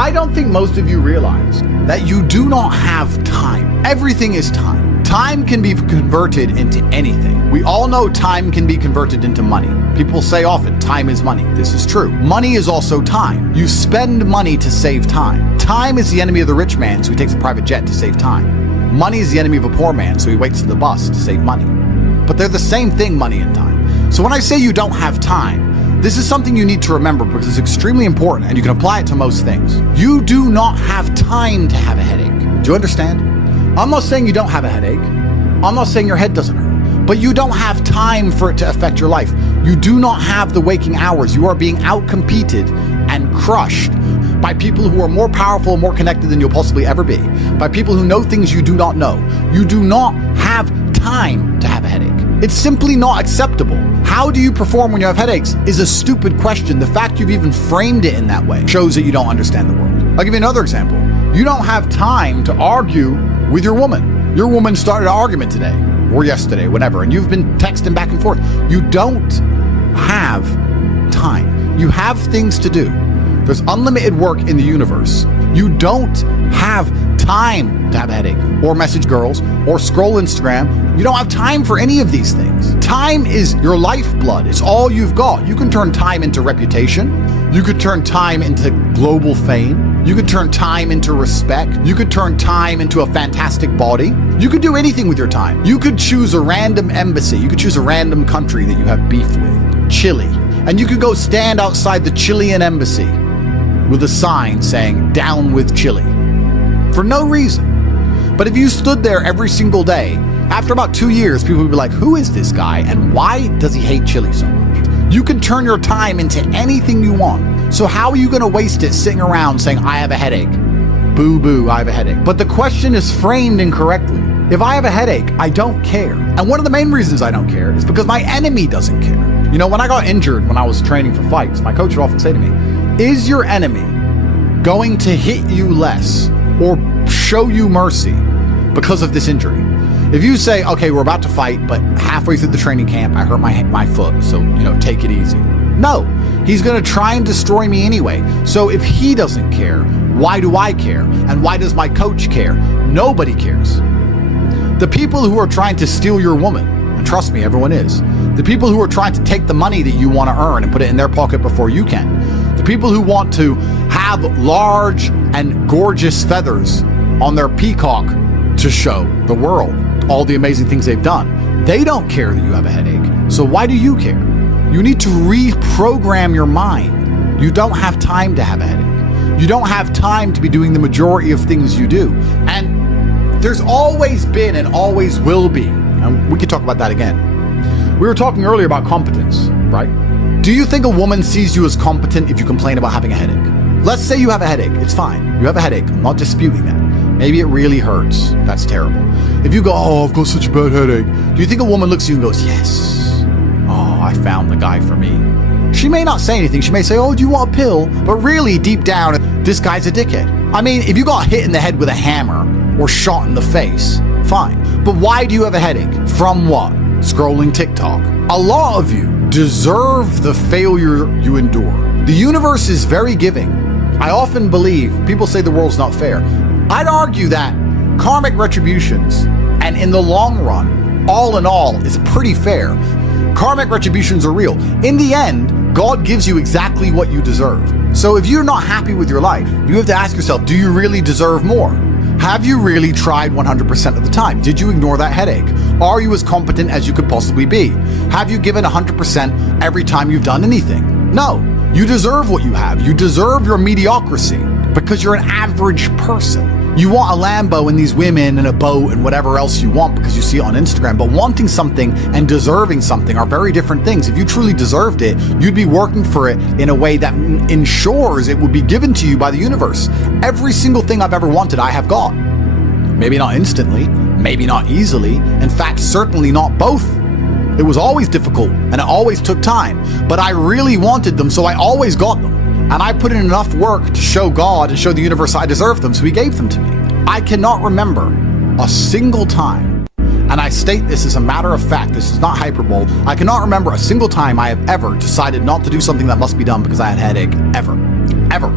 I don't think most of you realize that you do not have time. Everything is time. Time can be converted into anything. We all know time can be converted into money. People say often, time is money. This is true. Money is also time. You spend money to save time. Time is the enemy of the rich man, so he takes a private jet to save time. Money is the enemy of a poor man, so he waits for the bus to save money. But they're the same thing, money and time. So when I say you don't have time, this is something you need to remember because it's extremely important and you can apply it to most things. You do not have time to have a headache. Do you understand? I'm not saying you don't have a headache. I'm not saying your head doesn't hurt. But you don't have time for it to affect your life. You do not have the waking hours. You are being outcompeted and crushed by people who are more powerful and more connected than you'll possibly ever be. By people who know things you do not know. You do not have time to have a headache. It's simply not acceptable. How do you perform when you have headaches is a stupid question. The fact you've even framed it in that way shows that you don't understand the world. I'll give you another example. You don't have time to argue with your woman. Your woman started an argument today or yesterday, whenever, and you've been texting back and forth. You don't have time. You have things to do. There's unlimited work in the universe. You don't have time to have a headache or message girls or scroll Instagram. You don't have time for any of these things. Time is your lifeblood. It's all you've got. You can turn time into reputation. You could turn time into global fame. You could turn time into respect. You could turn time into a fantastic body. You could do anything with your time. You could choose a random embassy. You could choose a random country that you have beef with. Chile. And you could go stand outside the Chilean embassy with a sign saying, "Down with Chile," for no reason. But if you stood there every single day, after about 2 years, people would be like, who is this guy and why does he hate Chile so much? You can turn your time into anything you want. So how are you going to waste it sitting around saying, I have a headache? Boo boo, I have a headache. But the question is framed incorrectly. If I have a headache, I don't care. And one of the main reasons I don't care is because my enemy doesn't care. You know, when I got injured when I was training for fights, my coach would often say to me, is your enemy going to hit you less or show you mercy because of this injury? If you say, okay, we're about to fight, but halfway through the training camp, I hurt my foot, so, take it easy. No, he's going to try and destroy me anyway. So if he doesn't care, why do I care? And why does my coach care? Nobody cares. The people who are trying to steal your woman, and trust me, everyone is. The people who are trying to take the money that you want to earn and put it in their pocket before you can. The people who want to have large and gorgeous feathers on their peacock to show the world all the amazing things they've done. They don't care that you have a headache. So why do you care? You need to reprogram your mind. You don't have time to have a headache. You don't have time to be doing the majority of things you do. And there's always been and always will be, and we could talk about that again. We were talking earlier about competence, right? Do you think a woman sees you as competent if you complain about having a headache? Let's say you have a headache. It's fine. You have a headache. I'm not disputing that. Maybe it really hurts. That's terrible. If you go, oh, I've got such a bad headache, do you think a woman looks at you and goes, yes, oh, I found the guy for me? She may not say anything. She may say, oh, do you want a pill? But really, deep down, this guy's a dickhead. I mean, if you got hit in the head with a hammer or shot in the face, fine. But why do you have a headache? From what? Scrolling TikTok. A lot of you deserve the failure you endure. The universe is very giving. I often believe, people say the world's not fair. I'd argue that karmic retributions, and in the long run, all in all, is pretty fair. Karmic retributions are real. In the end, God gives you exactly what you deserve. So if you're not happy with your life, you have to ask yourself, do you really deserve more? Have you really tried 100% of the time? Did you ignore that headache? Are you as competent as you could possibly be? Have you given 100% every time you've done anything? No. You deserve what you have. You deserve your mediocrity because you're an average person. You want a Lambo and these women and a boat and whatever else you want because you see it on Instagram, but wanting something and deserving something are very different things. If you truly deserved it, you'd be working for it in a way that ensures it would be given to you by the universe. Every single thing I've ever wanted, I have got. Maybe not instantly, maybe not easily, in fact, certainly not both. It was always difficult and it always took time, but I really wanted them, so I always got them. And I put in enough work to show God and show the universe I deserved them, so he gave them to me. I cannot remember a single time, and I state this as a matter of fact, this is not hyperbole, I cannot remember a single time I have ever decided not to do something that must be done because I had a headache, ever. Ever.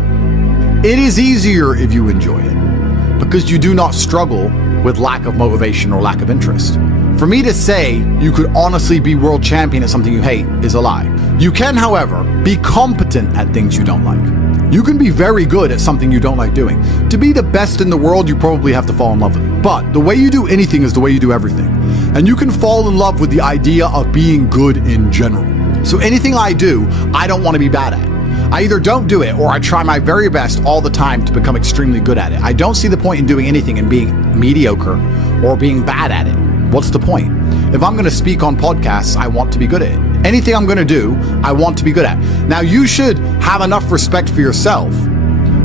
It is easier if you enjoy it, because you do not struggle with lack of motivation or lack of interest. For me to say you could honestly be world champion at something you hate is a lie. You can, however, be competent at things you don't like. You can be very good at something you don't like doing. To be the best in the world, you probably have to fall in love with it. But the way you do anything is the way you do everything. And you can fall in love with the idea of being good in general. So anything I do, I don't want to be bad at. I either don't do it or I try my very best all the time to become extremely good at it. I don't see the point in doing anything and being mediocre or being bad at it. What's the point? If I'm going to speak on podcasts, I want to be good at it. Anything I'm going to do, I want to be good at. Now, you should have enough respect for yourself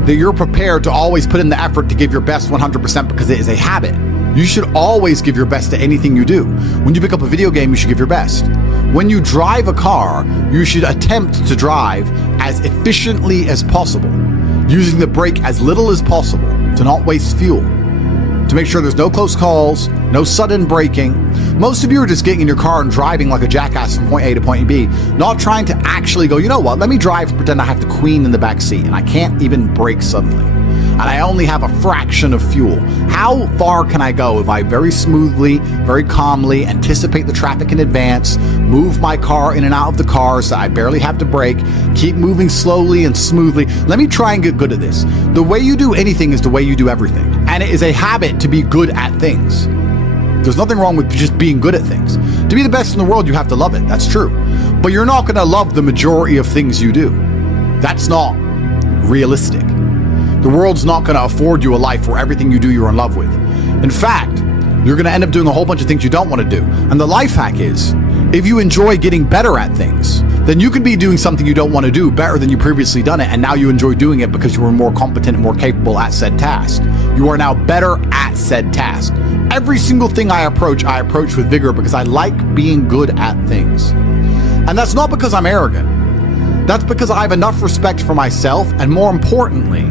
that you're prepared to always put in the effort to give your best 100% because it is a habit. You should always give your best at anything you do. When you pick up a video game, you should give your best. When you drive a car, you should attempt to drive as efficiently as possible, using the brake as little as possible to not waste fuel, to make sure there's no close calls, no sudden braking. Most of you are just getting in your car and driving like a jackass from point A to point B, not trying to actually go, you know what, let me drive and pretend I have the queen in the back seat and I can't even brake suddenly. And I only have a fraction of fuel. How far can I go if I very smoothly, very calmly anticipate the traffic in advance, move my car in and out of the car so I barely have to brake, keep moving slowly and smoothly? Let me try and get good at this. The way you do anything is the way you do everything. And it is a habit to be good at things. There's nothing wrong with just being good at things. To be the best in the world, you have to love it. That's true. But you're not going to love the majority of things you do. That's not realistic. The world's not going to afford you a life where everything you do you're in love with. In fact, you're going to end up doing a whole bunch of things you don't want to do. And the life hack is, if you enjoy getting better at things, then you can be doing something you don't want to do better than you previously done it, and now you enjoy doing it because you were more competent and more capable at said task. You are now better at said task. Every single thing I approach with vigor because I like being good at things. And that's not because I'm arrogant. That's because I have enough respect for myself, and more importantly,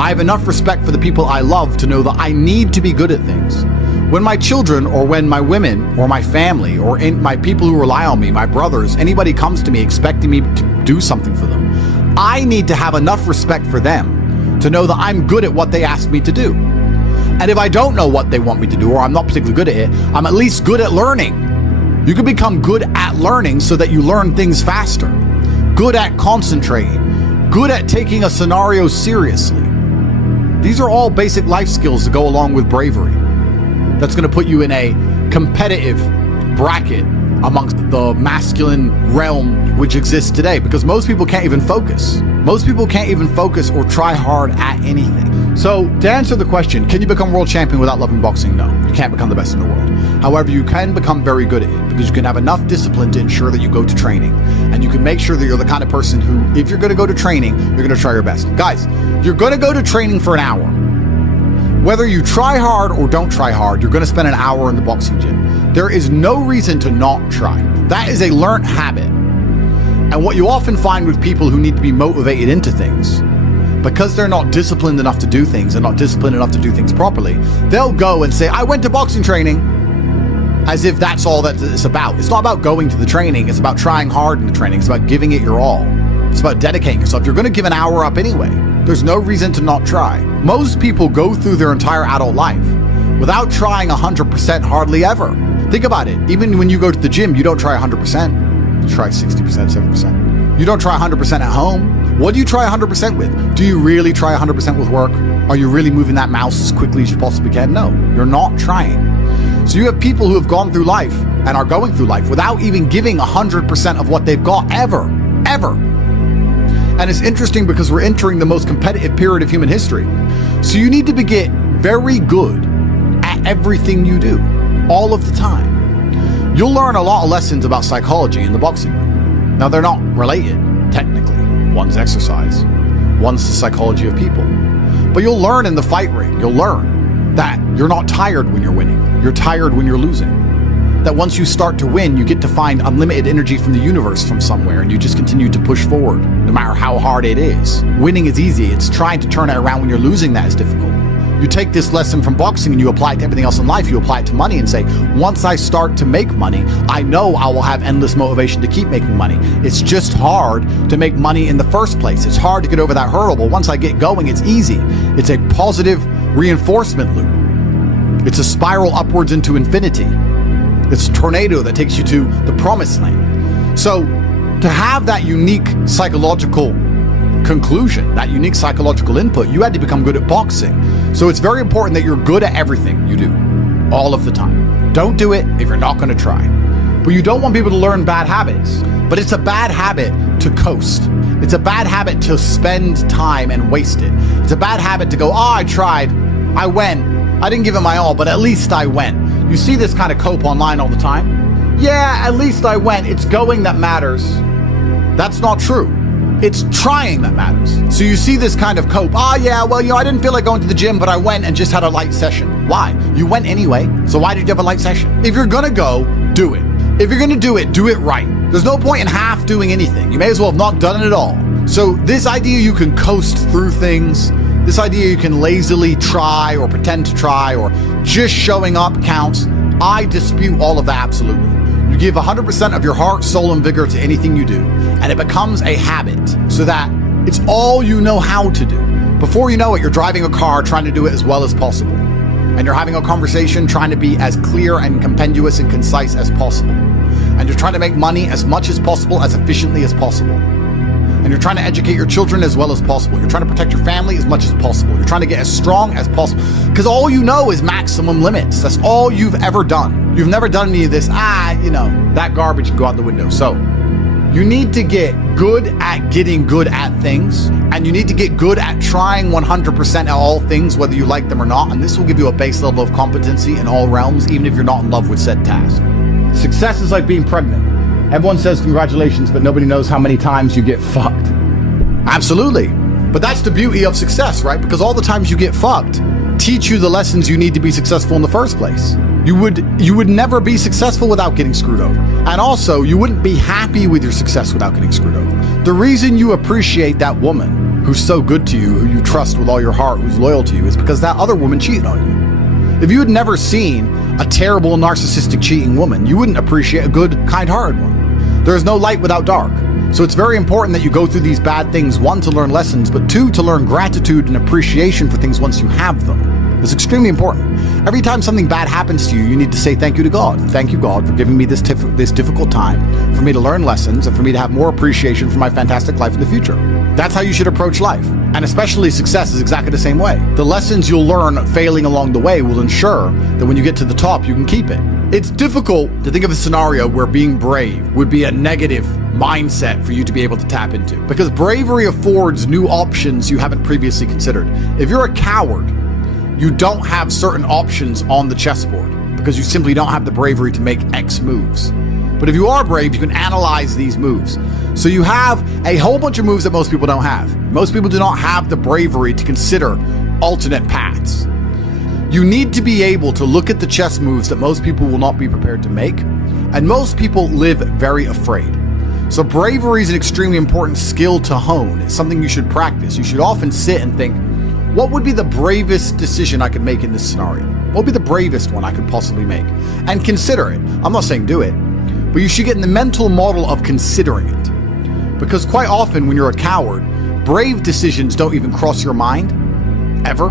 I have enough respect for the people I love to know that I need to be good at things. When my children, or when my women, or my family, or my people who rely on me, my brothers, anybody comes to me expecting me to do something for them, I need to have enough respect for them to know that I'm good at what they ask me to do. And if I don't know what they want me to do, or I'm not particularly good at it, I'm at least good at learning. You can become good at learning so that you learn things faster. Good at concentrating. Good at taking a scenario seriously. These are all basic life skills that go along with bravery. That's going to put you in a competitive bracket amongst the masculine realm which exists today, because most people can't even focus. Most people can't even focus or try hard at anything. So to answer the question, can you become world champion without loving boxing? No, you can't become the best in the world. However, you can become very good at it because you can have enough discipline to ensure that you go to training, and you can make sure that you're the kind of person who, if you're going to go to training, you're going to try your best. Guys, you're going to go to training for an hour. Whether you try hard or don't try hard, you're going to spend an hour in the boxing gym. There is no reason to not try. That is a learned habit. And what you often find with people who need to be motivated into things, because they're not disciplined enough to do things and not disciplined enough to do things properly, they'll go and say, I went to boxing training, as if that's all that it's about. It's not about going to the training. It's about trying hard in the training. It's about giving it your all. It's about dedicating yourself. You're going to give an hour up anyway. There's no reason to not try. Most people go through their entire adult life without trying 100% hardly ever. Think about it. Even when you go to the gym, you don't try 100%. You try 60%, 70%. You don't try 100% at home. What do you try 100% with? Do you really try 100% with work? Are you really moving that mouse as quickly as you possibly can? No, you're not trying. So you have people who have gone through life and are going through life without even giving 100% of what they've got ever. And it's interesting because we're entering the most competitive period of human history. So you need to get very good at everything you do, all of the time. You'll learn a lot of lessons about psychology in the boxing room. Now, they're not related, technically. One's exercise, one's the psychology of people. But you'll learn in the fight ring, you'll learn that you're not tired when you're winning. You're tired when you're losing. That once you start to win, you get to find unlimited energy from the universe from somewhere, and you just continue to push forward, no matter how hard it is. Winning is easy. It's trying to turn it around when you're losing that is difficult. You take this lesson from boxing and you apply it to everything else in life. You apply it to money and say, once I start to make money, I know I will have endless motivation to keep making money. It's just hard to make money in the first place. It's hard to get over that hurdle, but once I get going, it's easy. It's a positive reinforcement loop. It's a spiral upwards into infinity. It's a tornado that takes you to the promised land. So to have that unique psychological conclusion, that unique psychological input, you had to become good at boxing. So it's very important that you're good at everything you do, all of the time. Don't do it if you're not going to try. But you don't want people to learn bad habits. But it's a bad habit to coast. It's a bad habit to spend time and waste it. It's a bad habit to go, I tried, I went, I didn't give it my all, but at least I went. You see this kind of cope online all the time. Yeah, at least I went. It's going that matters. That's not true. It's trying that matters. So you see this kind of cope. Yeah, well, I didn't feel like going to the gym, but I went and just had a light session. Why? You went anyway. So why did you have a light session? If you're gonna go, do it. If you're gonna do it right. There's no point in half doing anything. You may as well have not done it at all. So this idea you can coast through things, this idea you can lazily try or pretend to try or just showing up counts, I dispute all of that absolutely. You give 100% of your heart, soul, and vigor to anything you do, and it becomes a habit so that it's all you know how to do. Before you know it, you're driving a car trying to do it as well as possible. And you're having a conversation trying to be as clear and compendious and concise as possible. And you're trying to make money as much as possible, as efficiently as possible. And you're trying to educate your children as well as possible. You're trying to protect your family as much as possible. You're trying to get as strong as possible. Because all you know is maximum limits. That's all you've ever done. You've never done any of this, that garbage can go out the window. So you need to get good at getting good at things. And you need to get good at trying 100% at all things, whether you like them or not. And this will give you a base level of competency in all realms, even if you're not in love with said task. Success is like being pregnant. Everyone says congratulations, but nobody knows how many times you get fucked. Absolutely. But that's the beauty of success, right? Because all the times you get fucked teach you the lessons you need to be successful in the first place. You would never be successful without getting screwed over. And also, you wouldn't be happy with your success without getting screwed over. The reason you appreciate that woman who's so good to you, who you trust with all your heart, who's loyal to you, is because that other woman cheated on you. If you had never seen a terrible, narcissistic, cheating woman, you wouldn't appreciate a good, kind-hearted one. There is no light without dark. So it's very important that you go through these bad things, one, to learn lessons, but two, to learn gratitude and appreciation for things once you have them. It's extremely important. Every time something bad happens to you, you need to say thank you to God. Thank you, God, for giving me this difficult time, for me to learn lessons, and for me to have more appreciation for my fantastic life in the future. That's how you should approach life. And especially success is exactly the same way. The lessons you'll learn failing along the way will ensure that when you get to the top, you can keep it. It's difficult to think of a scenario where being brave would be a negative mindset for you to be able to tap into, because bravery affords new options you haven't previously considered. If you're a coward, you don't have certain options on the chessboard because you simply don't have the bravery to make X moves. But if you are brave, you can analyze these moves. So you have a whole bunch of moves that most people don't have. Most people do not have the bravery to consider alternate paths. You need to be able to look at the chess moves that most people will not be prepared to make, and most people live very afraid. So bravery is an extremely important skill to hone. It's something you should practice. You should often sit and think, what would be the bravest decision I could make in this scenario? What would be the bravest one I could possibly make? And consider it. I'm not saying do it, but you should get in the mental model of considering it. Because quite often when you're a coward, brave decisions don't even cross your mind, ever.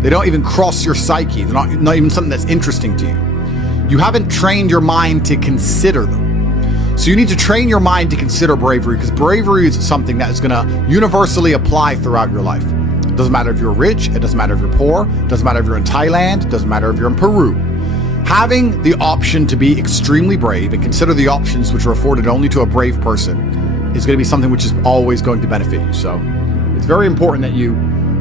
They don't even cross your psyche. They're not even something that's interesting to you. You haven't trained your mind to consider them. So you need to train your mind to consider bravery, because bravery is something that is going to universally apply throughout your life. It doesn't matter if you're rich, it doesn't matter if you're poor, it doesn't matter if you're in Thailand, it doesn't matter if you're in Peru. Having the option to be extremely brave and consider the options which are afforded only to a brave person is going to be something which is always going to benefit you. So it's very important that you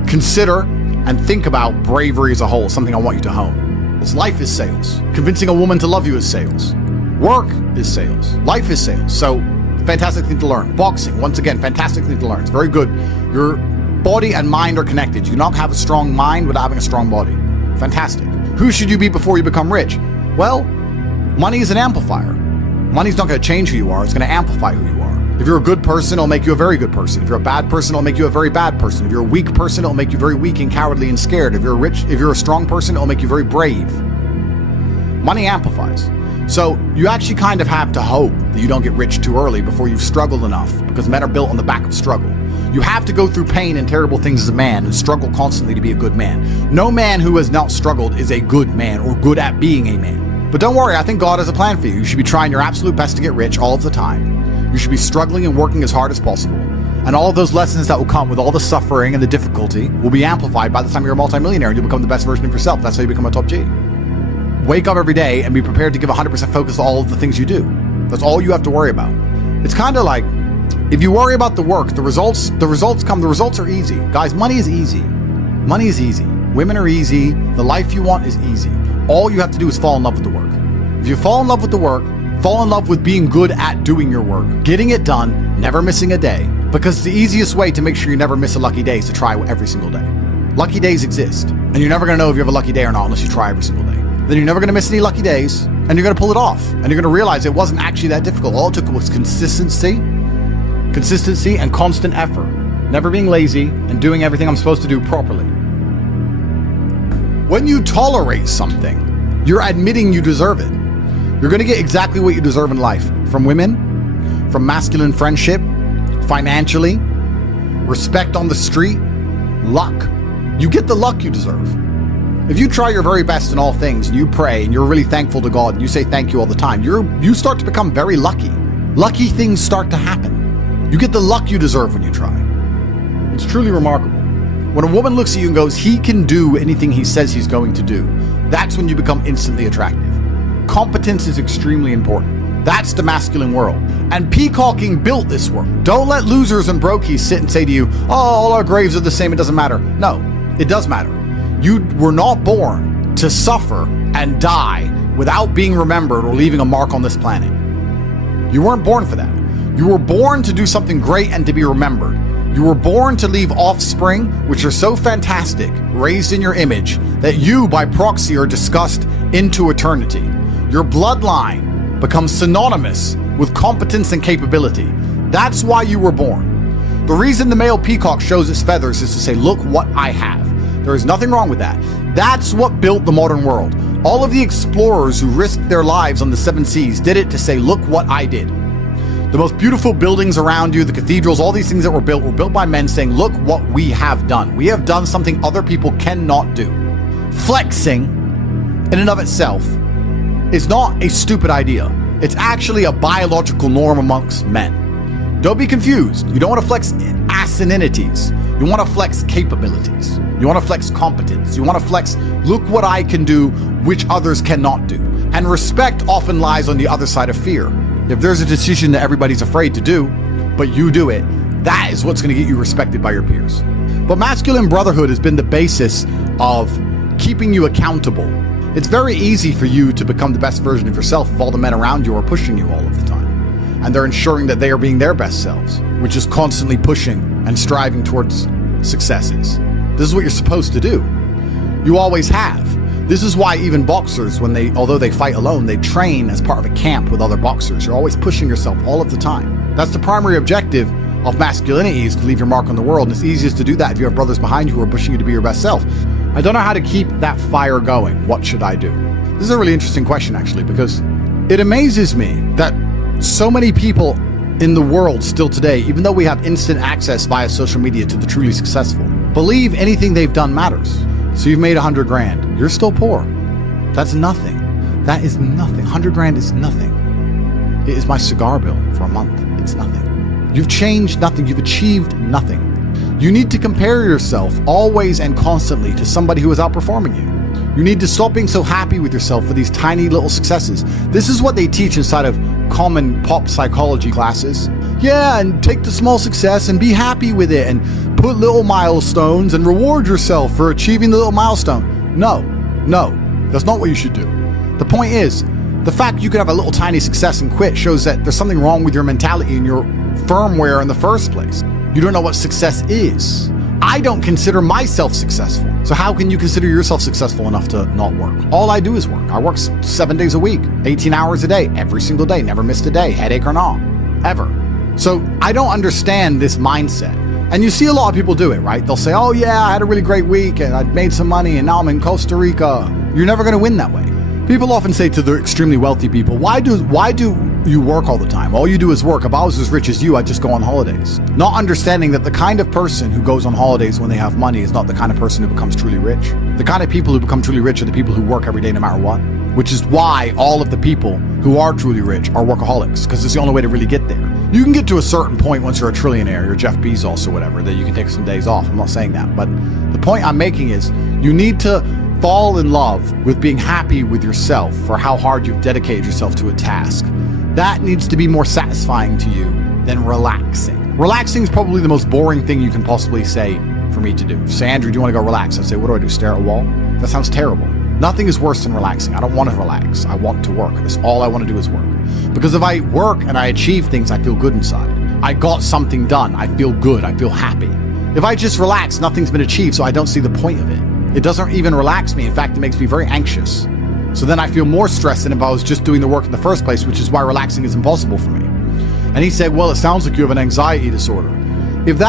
consider and think about bravery as a whole, something I want you to hone. This life is sales. Convincing a woman to love you is sales. Work is sales. Life is sales. So fantastic thing to learn. Boxing, once again, fantastic thing to learn. It's very good. Your body and mind are connected. You cannot have a strong mind without having a strong body. Fantastic. Who should you be before you become rich? Well, money is an amplifier. Money's not going to change who you are. It's going to amplify who you are. If you're a good person, it'll make you a very good person. If you're a bad person, it'll make you a very bad person. If you're a weak person, it'll make you very weak and cowardly and scared. If you're a strong person, it'll make you very brave. Money amplifies. So you actually kind of have to hope that you don't get rich too early before you've struggled enough, because men are built on the back of struggle. You have to go through pain and terrible things as a man and struggle constantly to be a good man. No man who has not struggled is a good man or good at being a man. But don't worry, I think God has a plan for you. You should be trying your absolute best to get rich all of the time. You should be struggling and working as hard as possible. And all of those lessons that will come with all the suffering and the difficulty will be amplified by the time you're a multimillionaire and you'll become the best version of yourself. That's how you become a top G. Wake up every day and be prepared to give 100% focus to all of the things you do. That's all you have to worry about. It's kind of like, if you worry about the work, the results come, the results are easy. Guys, money is easy. Money is easy. Women are easy. The life you want is easy. All you have to do is fall in love with the work. If you fall in love with the work, fall in love with being good at doing your work, getting it done, never missing a day. Because the easiest way to make sure you never miss a lucky day is to try every single day. Lucky days exist, and you're never gonna know if you have a lucky day or not unless you try every single day. Then you're never gonna miss any lucky days, and you're gonna pull it off. And you're gonna realize it wasn't actually that difficult. All it took was consistency and constant effort. Never being lazy and doing everything I'm supposed to do properly. When you tolerate something, you're admitting you deserve it. You're gonna get exactly what you deserve in life. From women, from masculine friendship, financially, respect on the street, luck. You get the luck you deserve. If you try your very best in all things and you pray and you're really thankful to God and you say thank you all the time, you start to become very lucky. Lucky things start to happen. You get the luck you deserve when you try. It's truly remarkable. When a woman looks at you and goes, he can do anything he says he's going to do, that's when you become instantly attractive. Competence is extremely important. That's the masculine world. And peacocking built this world. Don't let losers and brokies sit and say to you, oh, all our graves are the same, it doesn't matter. No, it does matter. You were not born to suffer and die without being remembered or leaving a mark on this planet. You weren't born for that. You were born to do something great and to be remembered. You were born to leave offspring, which are so fantastic, raised in your image, that you, by proxy, are discussed into eternity. Your bloodline becomes synonymous with competence and capability. That's why you were born. The reason the male peacock shows its feathers is to say, look what I have. There is nothing wrong with that. That's what built the modern world. All of the explorers who risked their lives on the 7 seas did it to say, look what I did. The most beautiful buildings around you, the cathedrals, all these things that were built by men saying, look what we have done. We have done something other people cannot do. Flexing, in and of itself, is not a stupid idea. It's actually a biological norm amongst men. Don't be confused. You don't want to flex asininities. You want to flex capabilities. You want to flex competence. You want to flex, look what I can do, which others cannot do. And respect often lies on the other side of fear. If there's a decision that everybody's afraid to do, but you do it, that is what's going to get you respected by your peers. But masculine brotherhood has been the basis of keeping you accountable. It's very easy for you to become the best version of yourself if all the men around you are pushing you all of the time. And they're ensuring that they are being their best selves, which is constantly pushing and striving towards successes. This is what you're supposed to do. You always have. This is why even boxers, although they fight alone, they train as part of a camp with other boxers. You're always pushing yourself all of the time. That's the primary objective of masculinity, is to leave your mark on the world. And it's easiest to do that if you have brothers behind you who are pushing you to be your best self. I don't know how to keep that fire going. What should I do? This is a really interesting question, actually, because it amazes me that so many people in the world still today, even though we have instant access via social media to the truly successful, believe anything they've done matters. So you've made 100 grand. You're still poor. That's nothing. That is nothing. 100 grand is nothing. It is my cigar bill for a month. It's nothing. You've changed nothing. You've achieved nothing. You need to compare yourself always and constantly to somebody who is outperforming you. You need to stop being so happy with yourself for these tiny little successes. This is what they teach inside of common pop psychology classes. Yeah, and take the small success and be happy with it and put little milestones and reward yourself for achieving the little milestone. No, that's not what you should do. The point is, the fact you could have a little tiny success and quit shows that there's something wrong with your mentality and your firmware in the first place. You don't know what success is. I don't consider myself successful. So how can you consider yourself successful enough to not work? All I do is work. I work 7 days a week, 18 hours a day, every single day, never missed a day, headache or not, ever. So I don't understand this mindset. And you see a lot of people do it, right? They'll say, oh yeah, I had a really great week and I made some money and now I'm in Costa Rica. You're never going to win that way. People often say to the extremely wealthy people, why do you work all the time? All you do is work. If I was as rich as you, I'd just go on holidays. Not understanding that the kind of person who goes on holidays when they have money is not the kind of person who becomes truly rich. The kind of people who become truly rich are the people who work every day no matter what, which is why all of the people who are truly rich are workaholics, because it's the only way to really get there. You can get to a certain point once you're a trillionaire, you're Jeff Bezos or whatever, that you can take some days off. I'm not saying that, but the point I'm making is you need to fall in love with being happy with yourself for how hard you've dedicated yourself to a task. That needs to be more satisfying to you than relaxing. Relaxing is probably the most boring thing you can possibly say for me to do. Say, Andrew, do you want to go relax? I say, what do I do? Stare at a wall? That sounds terrible. Nothing is worse than relaxing. I don't want to relax. I want to work. That's all I want to do is work. Because if I work and I achieve things, I feel good inside. I got something done. I feel good. I feel happy. If I just relax, nothing's been achieved, so I don't see the point of it. It doesn't even relax me. In fact, it makes me very anxious. So then I feel more stressed than if I was just doing the work in the first place, which is why relaxing is impossible for me. And he said, well, it sounds like you have an anxiety disorder. If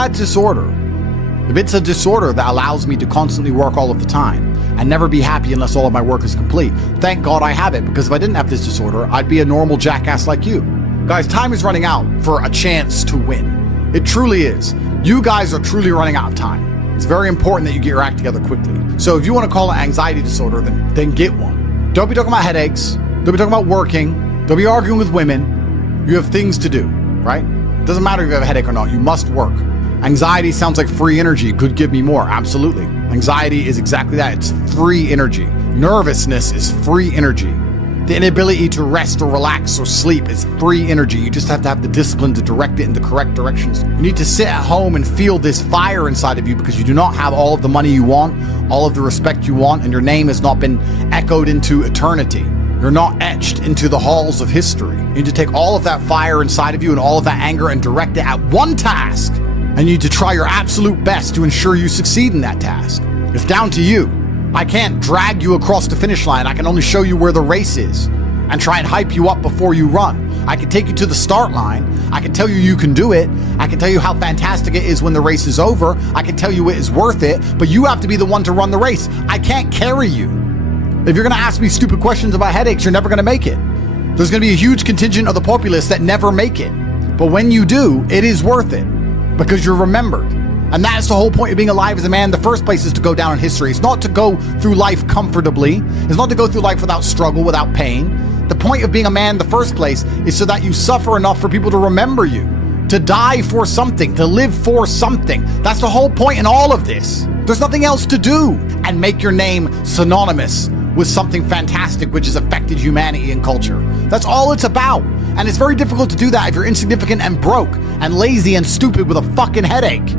it's a disorder that allows me to constantly work all of the time and never be happy unless all of my work is complete, thank God I have it, because if I didn't have this disorder, I'd be a normal jackass like you. Guys, time is running out for a chance to win. It truly is. You guys are truly running out of time. It's very important that you get your act together quickly. So if you want to call it anxiety disorder, then get one. Don't be talking about headaches. Don't be talking about working. Don't be arguing with women. You have things to do, right? It doesn't matter if you have a headache or not. You must work. Anxiety sounds like free energy. Could give me more. Absolutely. Anxiety is exactly that. It's free energy. Nervousness is free energy. The inability to rest or relax or sleep is free energy. You just have to have the discipline to direct it in the correct directions. You need to sit at home and feel this fire inside of you because you do not have all of the money you want, all of the respect you want, and your name has not been echoed into eternity. You're not etched into the halls of history. You need to take all of that fire inside of you and all of that anger and direct it at one task. And you need to try your absolute best to ensure you succeed in that task. It's down to you. I can't drag you across the finish line. I can only show you where the race is and try and hype you up before you run. I can take you to the start line. I can tell you you can do it. I can tell you how fantastic it is when the race is over. I can tell you it is worth it, but you have to be the one to run the race. I can't carry you. If you're gonna ask me stupid questions about headaches, you're never gonna make it. There's gonna be a huge contingent of the populace that never make it. But when you do, it is worth it because you're remembered. And that's the whole point of being alive as a man in the first place, is to go down in history. It's not to go through life comfortably. It's not to go through life without struggle, without pain. The point of being a man in the first place is so that you suffer enough for people to remember you, to die for something, to live for something. That's the whole point in all of this. There's nothing else to do, and make your name synonymous with something fantastic which has affected humanity and culture. That's all it's about. And it's very difficult to do that if you're insignificant and broke and lazy and stupid with a fucking headache.